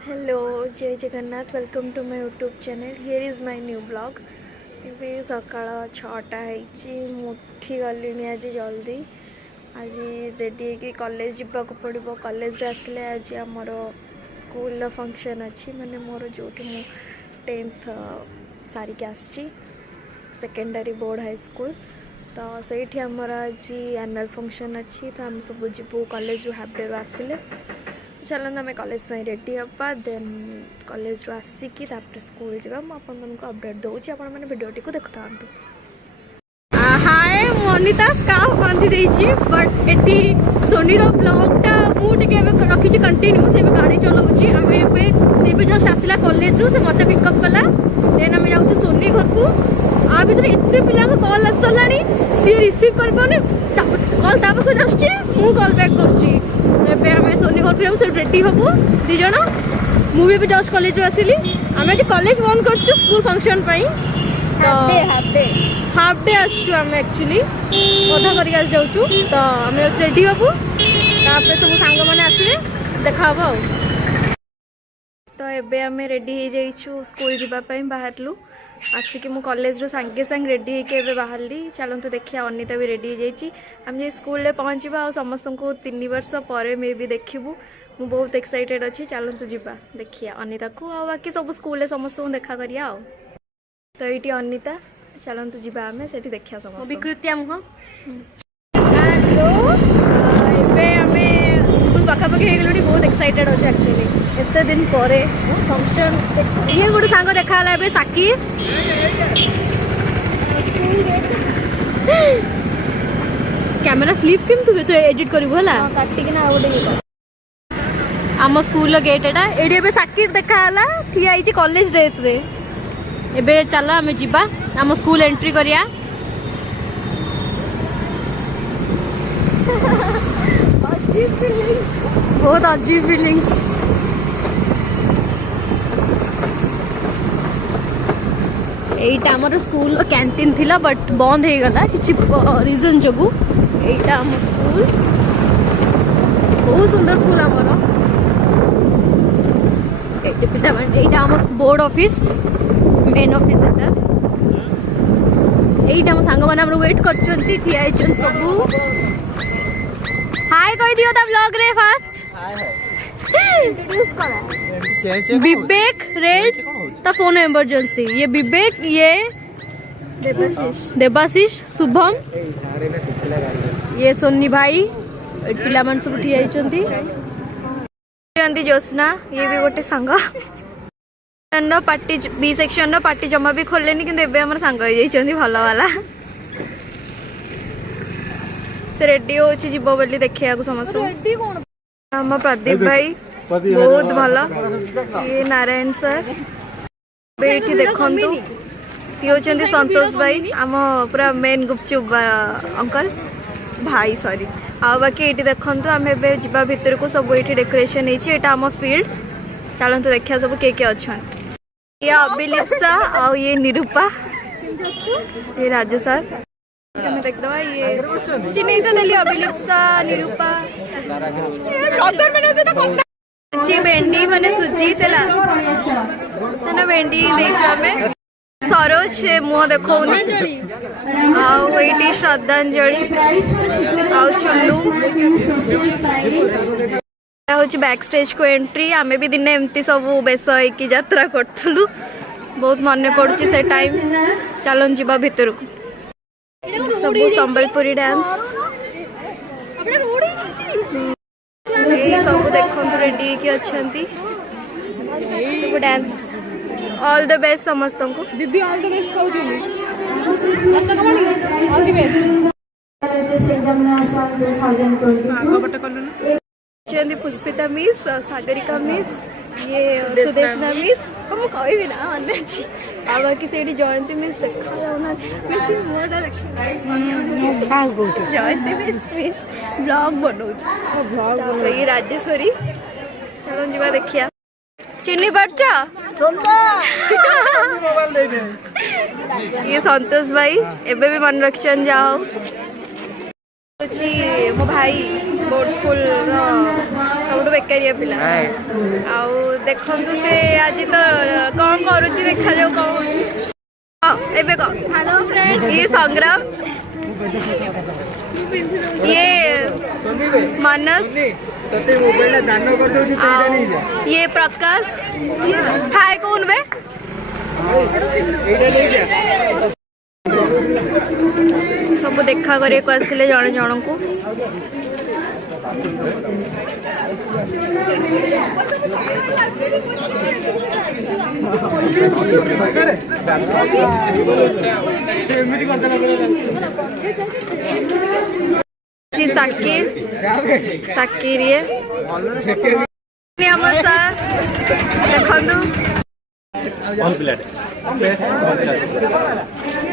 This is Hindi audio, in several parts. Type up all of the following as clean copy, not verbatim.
हेलो जय Jagannath welcome to my YouTube channel here is my new blog. ये सकाळ 6टा उठी गली आज जल्दी आज रेडी होगी कॉलेज जावाक पड़ो। कॉलेज आसले आज आमर स्कूल फंक्शन अच्छी माने मोर जो मु 10th सारिक आसी सेकेंडरी बोर्ड हाई स्कूल तो सही आमर आज एनुअल फंक्शन अच्छी तो आम सब जीवु कॉलेज हाफ डे आसिले चलते आम कॉलेज में रेडी हाँ देन कॉलेज रू आसिकी स्कूल जावा मुझे अपडेट दूसरी आपण मैंने भिडियोटी को देखता। हाय अनिता स्कार्फ बांधी देछि बट एटी सोनीर ब्लॉगटा मुझे रखी कंटिन्यू से गाड़ी चलाऊँगी आम से जस्ट आसला कॉलेज रू से मत पिकअप कला देन आम जाऊँ सोनी घर को आ भर एत पिला कल आस सारा सी रिसीव कर कल पाखु आसुची मु कल बैक करुँची आम सोनी घर को सब रेडी हबू दिज मुझे जस्ट कॉलेज आसिली आम आज कॉलेज बंद कर स्कूल फंक्शन हाफ डे आम एक्चुअली अधा कर जाऊँ तो आम रेडी हबू सब सांग मैंने आसले देखा तो एबे आम रेडी हो जाइछु स्कूल जीवाई बाहरलु आसिक मु कॉलेज रो सांगे सांग रेडी होके बाहरली चलतु देखिए अनिता भी रेडी हो जाइए आम जो स्कूल में पहुँचा और समस्त को 3 वर्ष पर मे भी देखू मु बहुत एक्साइटेड अच्छी चलतु जीवा देखिए अनिता को आ बाकी सब स्कूल समस्त को देखा करिया तो ये अनिता चलतु जीवा आम से देखिया समस्त विकृतिया मुह हेलो आम स्कूल पाखापाखि हो बहुत एक्साइटेड अच्छे एक्चुअली एत दिन पर फंक्शन ये गोटे सांग देखा साकिर कैमेरा फ्लिप केमती तू एडिट करू है काटिकिना गोटे आम स्कूल गेट एटा साकिर देखा ठिया कॉलेज ड्रेस रे एबे चल आम जीवा आम स्कूल एंट्री करिया बहुत अजीब फीलिंग्स एटा आमर स्कूल कैंटीन थिला बट बंद हो गला किसी रीजन जो एटा आम स्कूल बहुत सुंदर स्कूल आमर एटा आम बोर्ड ऑफिस मेन ऑफिस एटा आम सांग मैंने वेट कर सब हाय कह दियो ता ब्लॉग रे फास्ट इंट्रोड्यूस करा विवेक रेड ता फोन इमरजेंसी ये विवेक ये देवाशीष शुभम ये सोनी भाई पिला मन सब ठिया होती ज्योत्सना ये भी गोटे सांग पार्टी बी सेक्शन पार्टी जमा भी खोलेनी कि एवं सांग हो भल वाला से रेडी हो जीव बोली देखा समस्त आम प्रदीप भाई बहुत भल ये नारायण सर ये देखु सी होती संतोष भाई आम पूरा मेन गुपचुप अंकल भाई सॉरी आ बाकी ये देखु आम एवं भितर को सब ये डेकोरेशन होती आम फील्ड चलते देखा सब किए अच्छा ये अभिलिप्सा आ ये निरूपा ये राजू सर देखदबा ये चिन्ह तो देली अभिलिप्सा निरूपा भेंडी माने सुजीत है भेंडी देमें सरोज से मुह देखौनी आईटी श्रद्धांजलि चुल्लू हूँ बैक स्टेज को एंट्री आमे भी दिने एमती सब बेस होगी यात्रा करूँ बहुत मन पड़ुची से टाइम चलन जीवा भितर को सब संबलपुरी डांस सब देखो रेडी की अच्छा सब डांस ऑल द बेस्ट समस्त को दीदी ऑल द बेस्ट कहूँ पुष्पिता मिस सागरिका मिस ये सुदेशना मिस हम कह ना मन अच्छी आ बाकी से जयंती मिस देखा जयंती मिस मिस ब्लॉग बनाऊँ ये राजेश्वरी चलो जीवा देखिया चिन्ह पार्छ ये संतोष भाई एबे भी मन रखिछन जा हो मो भाई बोर्ड स्कूल सब बेकारिया पिला आउ देखु से आज तो कौन करुच्ची देखा जाऊ कौन एबे कह हेलो फ्रेंड्स ये संग्राम ये मानस ये प्रकाश हाय कौन बे सब देखा करे को आसले जन जन को साकिर साकिर ये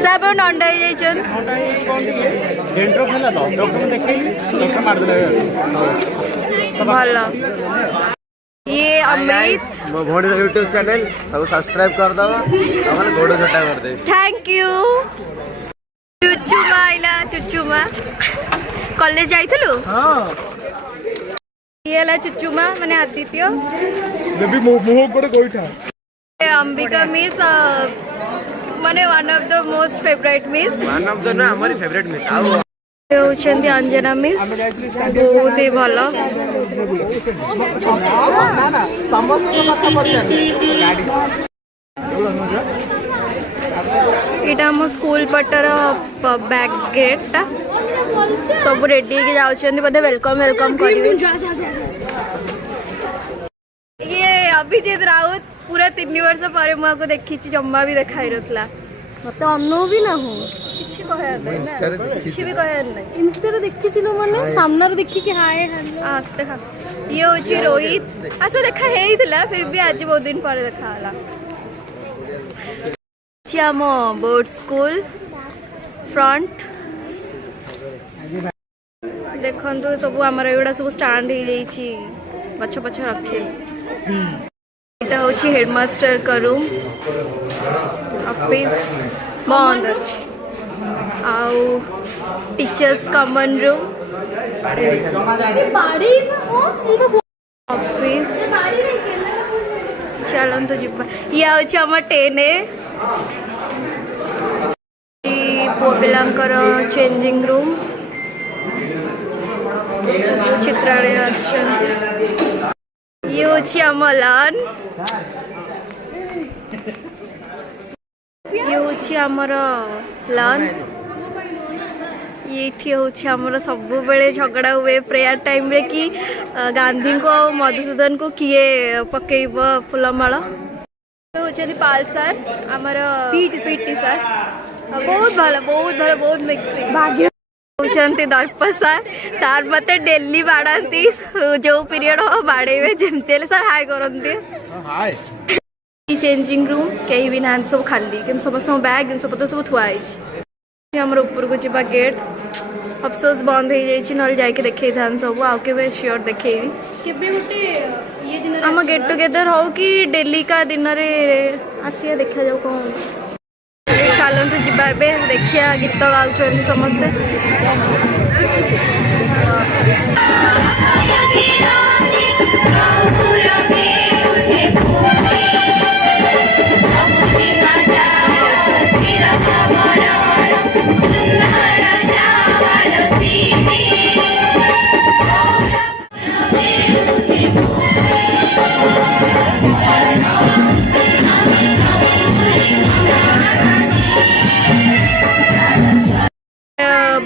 सब नंडा भल ये अमृत मो भोड़ी यूट्यूब चैनल सब सब्सक्राइब कर दो हमर गोड़ छोटा कर दे थैंक यू चुचु माइला चुचु मा कॉलेज जाइथलु हां ये ला चुचु मा माने आदित्य नबी मोह गोड़ गोइठा अंबिका मिस माने one of the most favourite miss one of the ना हमारी फेवरेट मिस आउ होचंदी अंजना मिस बहुत ही भलो इटा हम स्कूल पटर बैक गेट टा सब रेडी के जाउछंदी बदे वेलकम वेलकम करिवे ये अभिजीत राउत पूरा 3 वर्ष पर मुझे देखी जम्मा भी देखाई रहा मत अनु भी ना हूँ किसी भी कह इंस्टा देखी मैंने सामने देखी कि हाय देखा ये हूँ रोहित अच्छा देखा है फिर भी आज बहुत दिन पर देखा आम बोर्ड स्कूल फ्रंट देखु सब आमर एगुड़ा सब स्टाण्ड हो गछ पछ रखे यहाँ हूँ हेडमास्टर का रूम ऑफिस बंद अच्छी आउ टीचर्स कॉमन रूम ऑफिस चलते जीवा ये हूँ आम 10A पुओ पिलांकर चेंजिंग रूम चित्रालय आसछंती ये हूँ आम लॉन ये हूँ आमर लॉन ये हूँ आमर सब बेले झगड़ा हुए प्रेयर टाइम रे कि गांधी को मधुसूदन को किए पकेब फुलमाल होती पाल सर आमर पीटी सर बहुत भल बहुत मिक्सिंग भाग्य होती दर्प सर सर मत डेली बाड़ाती जो पीरियड हो बाड़े जमती सर हाय करती चेंजिंग रूम कहीं भी ना सब खाली कि समस्त बैग जिन सब सब थुआई आमर ऊपर को जा गेट अफसोस बंद हो जाए जाके देखे था सब आउ के श्योर देखेबी आम गेट टुगेदर हो कि डेली का दिन आसिया देखा जाऊ कौन चलते जीवा देखिया गीत गाँव समस्ते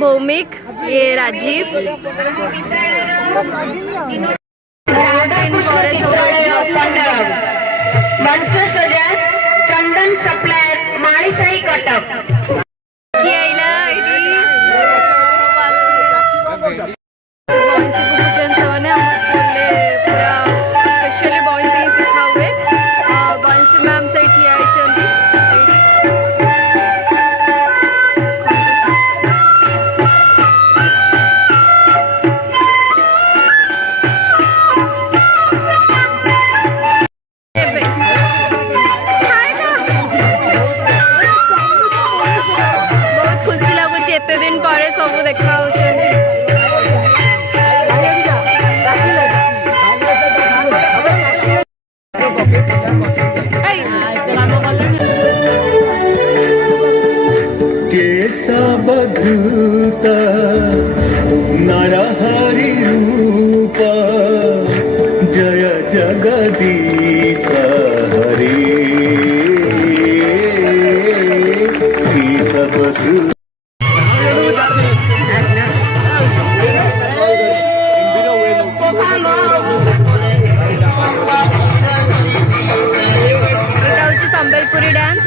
भौमिक ये राजीव मंच सजा चंदन सप्लायर माली साई कटक स्पेशली बॉयज शिखा हुए बंसी मैम से ठिया जगदीश हरे की सब এটা হচ্ছে সম্বলপুরি ডান্স।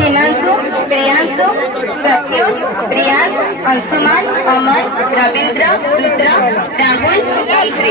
हिमांशु, प्रियांशु, प्रत्युष, प्रियांश, अंशुमान, अमन, रविंद्र, रुद्र, राहुल, श्री।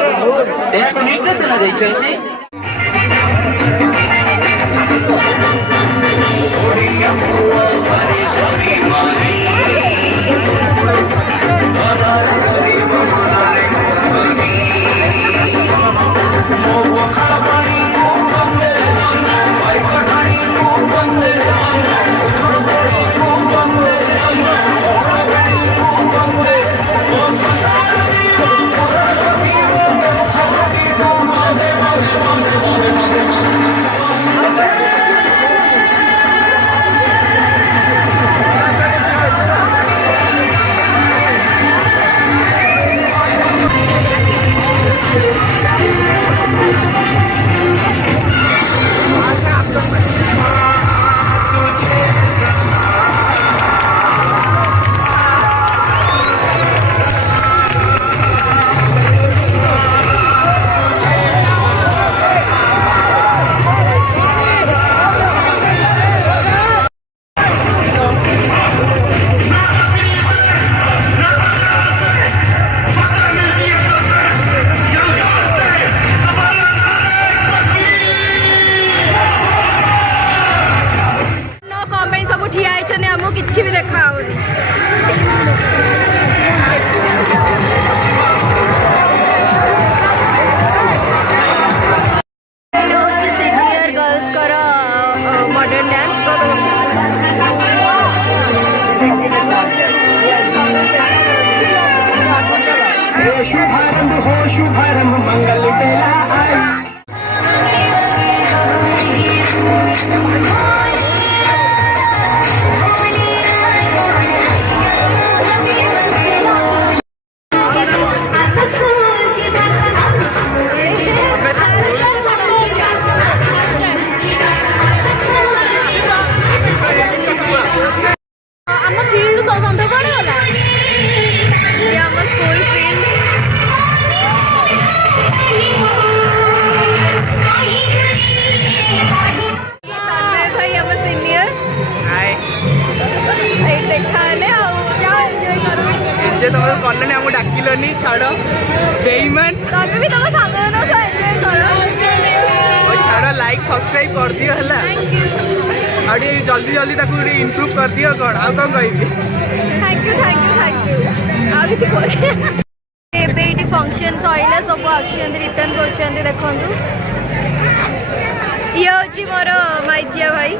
କିଛି ବି ଦେଖା ହଉନି। ଏଇଟା ହଉଛି ସିନିୟର ଗର୍ଲସଙ୍କର ମଡର୍ନ ଡ୍ୟାନ୍ସ। शुभारंभ हो शुभारंभ मंगल बेला आई। तुम कलनी आमको डाकिलनी छाड़ बेईमान तमें भी तुम सांगों सह एंजॉय करो छाड़ लाइक सब्सक्राइब कर दियो है आगे जल्दी जल्दी ताकू इम्प्रूव कर दियो कौन आउ कौन कहि थैंक यू आ किछि करे एबे एटी फंक्शन सइले सब आछन रिटर्न करछन देखंतु ये होची मोर माइचिया भाई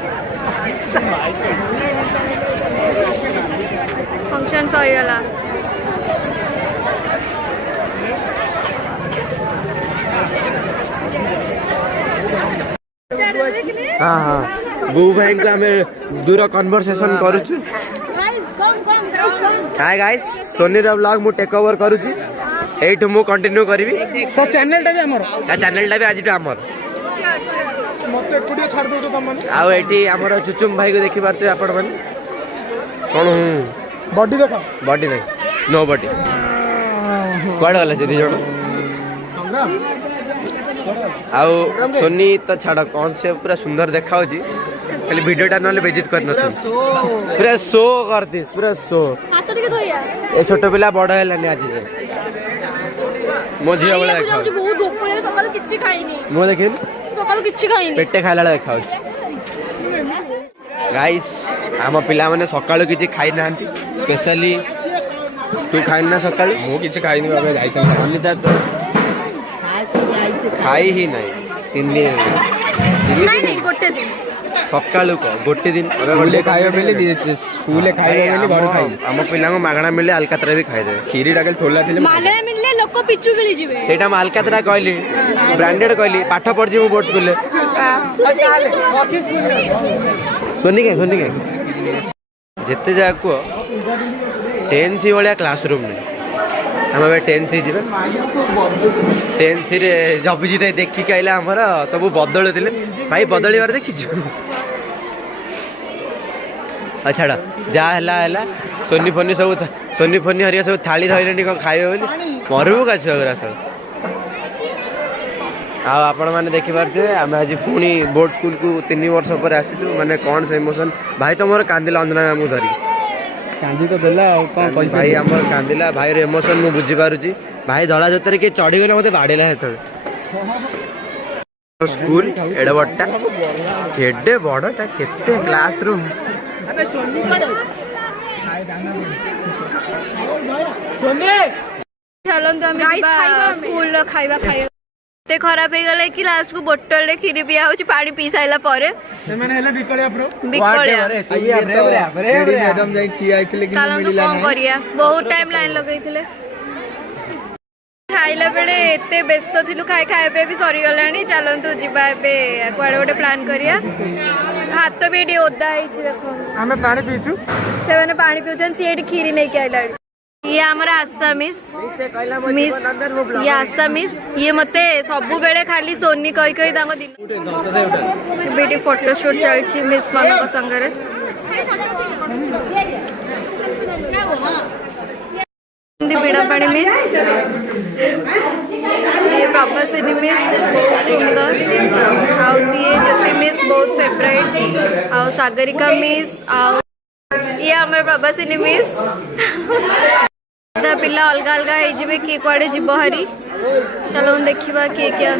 फंक्शन सइगला हाँ हाँ बू भाई को आम दूर कन्वर्सेशन करुचु हाय गाइस सोनी रो व्लॉग मु टेक ओवर करुची एठु मु कंटिन्यू करबी तो चैनल टा भी हमर चैनल टा भी आज आमर मते एकुटिया छाड़ दो तो तमने आउ एठी हमर चुचुम भाई को देखि पारते आपण माने कोन बॉडी देखा बॉडी नहीं नो बॉडी कोड गला से दी जण आउ सोनी तो छाड़ कौन से पूरा सुंदर देखा खाली वीडियोटा नले बेजित कर पूरा शो करतीस पूरा शो हाथ टिके धोइया ए छोट पिला बड़ हेलानी आज मो झिया बेला देखा बहुत भोक करे सकाल किछि खाइनी मो देखिन सकाल किछि खाइनी पेटे खाइला देखा गाइस आम पिला माने सकाळु किछि खाइ नांती स्पेशली तू खाइ ना सकाळु मो किछि खाइनी बाबा जाइतल अनिता तो खाई ही नहीं 3 दिन नहीं गोटे दिन सकाळु को गोटे दिन स्कूले खाइबा मिले स्कूले खाइबा मिले घर खाइ हम पिला मागणा मिले अलकातरा भी खाइ दे खीरी डाकल ठोला थिले माले मिलले लोक पिचु गिली जिवे सेटा हम अलकातरा कहली ब्रांडेड कहली पाठ पढ़ जी बोर्ड स्कूल सोनी के जेते जाको 10th वाला क्लासरूम में हम अब 10th जीवे 10th रे जबिजित देखी आइला हमर सब बदल थिले भाई बदलिबार देखिछु अच्छा जा हला सोनी फोनी हरिया सब थाली धरले खाइबे बोली मरबू का छुआ सब आपण मैंने देखिपारे आम आज पुणी बोर्ड स्कूल को 3 वर्ष पर आसीचु माने कौन से इमोशन भाई तो मोर कांदिला अंजना मैम को धरी कांदी तो देला कौन भाई आमर कांदिला भाई रो इमोशन मु बुझी पारुची भाई धड़ा जोतर के चढ़ी गले मते बाडेला हेतल स्कूल एडे बडटा केडे बडटा केते क्लासरूम चलंतु हम स्कूल खाइबा ते खराब हो गले कि लास्ट को बोतल रे खीरी पिया होची पानी पी साइला परे से माने हला बिकलिया प्रो बिकलिया मैडम जाई ठिया आइथिले कि चलंतु मिलिला कौन करिया बहुत टाइम लाइन लगैथिले खाइला बेले एते व्यस्त थिलु खाए पे भी सरी गलानी चलंतु जिबा एबे कुआडे गोटे प्लान करिया हाथ भी एडी ओदा हिच देखो हमें पानी पीचू से माने पानी पिउचन से एडी खीरी नै के आइला ये हमारा आसामिस मिस ये आसामिस ये मते सबु बेले खाली सोनी कई कई दांगो दिन बेटी फोटोशूट चलछि मिस मानको संगरे बीड़ा पानी मिस ये प्रभासिनी मिस बहुत सुंदर आउ सीए ज्योति मिस बहुत फेवरेट आउ सागरिका मिस आउ ये हमारे प्रभासिनी मिस पिला अलग अलग हो किए कुआडे जीव हारी चलो देखा किए किए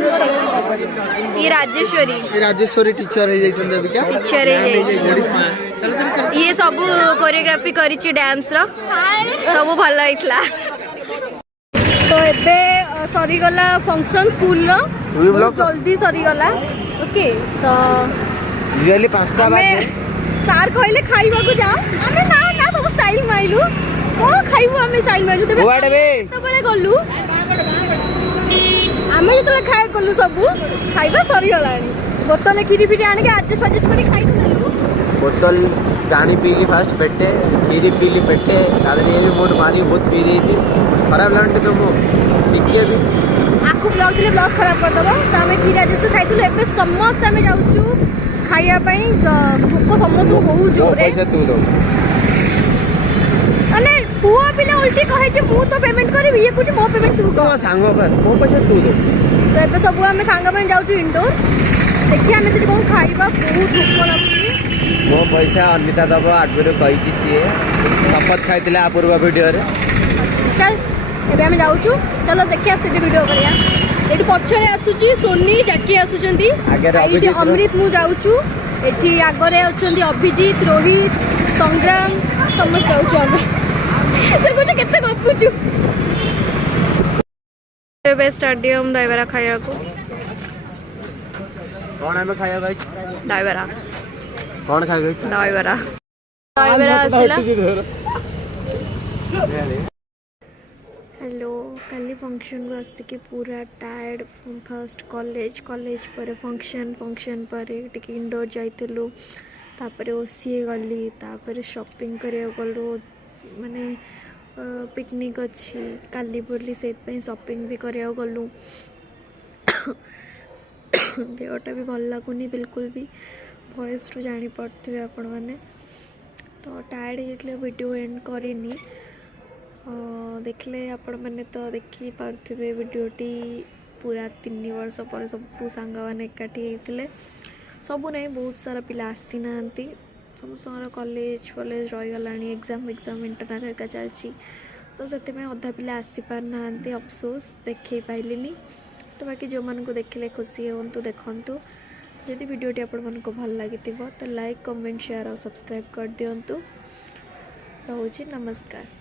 ये राजेश्वरी टीचर हो जाइछन अभी क्या टीचर ये सब कोरियोग्राफी करिछि डांस रो सब भल होइतला तो एबे सरी गला फंक्शन स्कूल रो बहुत जल्दी सरी गला ओके तो रियली 5टा बाजे सार कहले खाइबा को जाओ अरे ना ना सब स्टाइल माइलु कौन खाइबू आम साइल मारू तो गलु आम जो खाए गलु सब खाइबा सरीगला बोतल खीरी फिरी आने के एडजस्ट फडजस्ट कर खाई बोतल पानी पी की फास्ट पेटे खीरी पीली पेटे ये भी मोट मारी बहुत पी दी थी खराब लगन तो मो टिके भी आपको ब्लॉग थे ब्लॉग खराब करदेव तो आम खीरी एडजस्ट खाई एवं समस्त आम जाऊँ खाइबापी भोक समस्त बहुत जोरे पैसा तू दो अने पुआ पिला उल्टी कहे कि मु तो पेमेंट करी ये कुछ मो पेमेंट तू तो सांग मो पैसा तू दो तो एबे सब आम सांग जाऊँ इंडोर देखिए आम से कौन खाइबा बहुत भोक लगुच मो पैसा अनिता दब आगुरी कही सी शपथ खाई पूर्व वीडियो चल एबे हम जाऊछु चलो देखिया से वीडियो करिया एठी पछरे आसुची सोनी जाकी आसुचंदी एठी अमृत मु जाऊछु एठी आगरे अछंदी अभिजीत रोहित संग्राम समस्त जाऊछु हम से कुछ केते गपुछु एबे स्टेडियम दाइबरा खाया को कौन हमें खाया भाई दाइबरा कौन खा गई दाइबरा दाइबरा आसिला हेलो काली फंक्शन को आसिक पूरा टायर्ड फर्स्ट कॉलेज पर फंक्शन पर टिके इंडोर जाइलु तापर ओसीए गली तापर शॉपिंग करिया गलु माने पिकनिक अच्छी काली बोली से शॉपिंग भी करिया गलु देहटा भी भल लगुनि बिल्कुल भी वॉइस रू जानी पड़े आपण मैंने तो टायर्ड हो वीडियो एंड करनी देखले आपण मैंने तो देखी पारे वीडियोटी पूरा 3 वर्ष पर सब सांग मैंने एकाठी होते सबू नहीं बहुत सारा पिला आसी ना समस्त कॉलेज रहीगला एग्जाम इंटरनल हेल्का चलती तो से अधा पिला आसी पार ना अफसोस देखे पाइलिनी तो बाकी जो मान को देखले खुशी हूँ देखूँ जदि वीडियोटी आपण मन को भल लगी तो लाइक कमेंट शेयर और सब्सक्राइब कर दिंतु रोची नमस्कार।